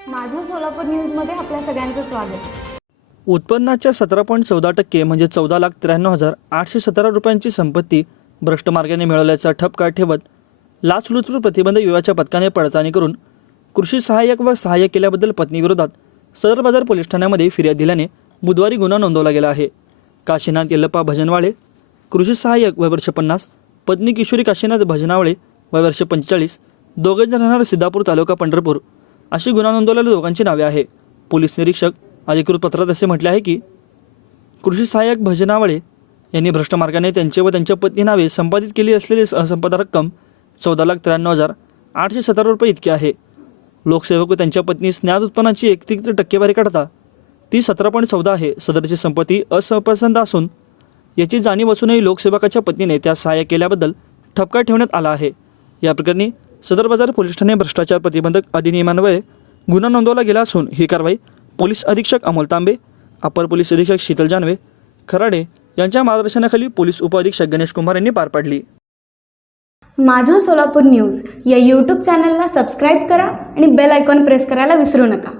सोलापूर न्यूजमध्ये आपल्या सगळ्यांचं स्वागत. उत्पन्नाच्या सतरा पॉईंट चौदा टक्के म्हणजे चौदा लाख त्र्याण्णव हजार आठशे सतरा रुपयांची संपत्ती भ्रष्ट मार्गाने मिळवल्याचा ठपका ठेवत लाचलुचपत प्रतिबंध विभागाच्या पथकाने पडताळणी करून कृषी सहाय्यक व सहाय्यक केल्याबद्दल पत्नीविरोधात सदर बाजार पोलीस ठाण्यामध्ये फिर्याद दिल्याने बुधवारी गुन्हा नोंदवला गेला आहे. काशीनाथ यल्लप्पा भजनवाळे कृषी सहाय्यक वय वर्ष पन्नास पत्नी किशोरी काशीनाथ भजनावळे वय वर्ष पंचेचाळीस दोघेजण राहणार सिद्धापूर तालुका पंढरपूर अशी गुन्हा नोंदवलेल्या दोघांची नावे आहे पोलीस निरीक्षक अधिकृत पत्रात असे म्हटले आहे की कृषी सहाय्यक भजनावळे यांनी भ्रष्ट मार्गाने त्यांचे व त्यांच्या पत्नी नावे संपादित केली असलेली सहसंपदा रक्कम चौदा लाख त्र्याण्णव हजार आठशे सतरा रुपये इतकी आहे. लोकसेवक व त्यांच्या पत्नी ज्ञात उत्पन्नाची एकतीस टक्केवारी काढता ती सतरा पॉईंट चौदा आहे. सदरची संपत्ती असपसंत असून याची जाणीव असूनही लोकसेवकाच्या पत्नीने त्या सहाय्य केल्याबद्दल ठपका ठेवण्यात आला आहे. या प्रकरणी सदर बाजार पोलीस ठाणे भ्रष्टाचार प्रतिबंधक अधिनियमान्वये गुन्हा नोंदवला गेला असून ही कारवाई पोलीस अधीक्षक अमोल तांबे अपर पोलीस अधीक्षक शीतल जानवे खराडे यांच्या मार्गदर्शनाखाली पोलीस उपअधीक्षक गणेश कुमार यांनी पार पाडली. माझं सोलापूर न्यूज या यूट्यूब चॅनलला सबस्क्राईब करा आणि बेल आयकॉन प्रेस करायला विसरू नका.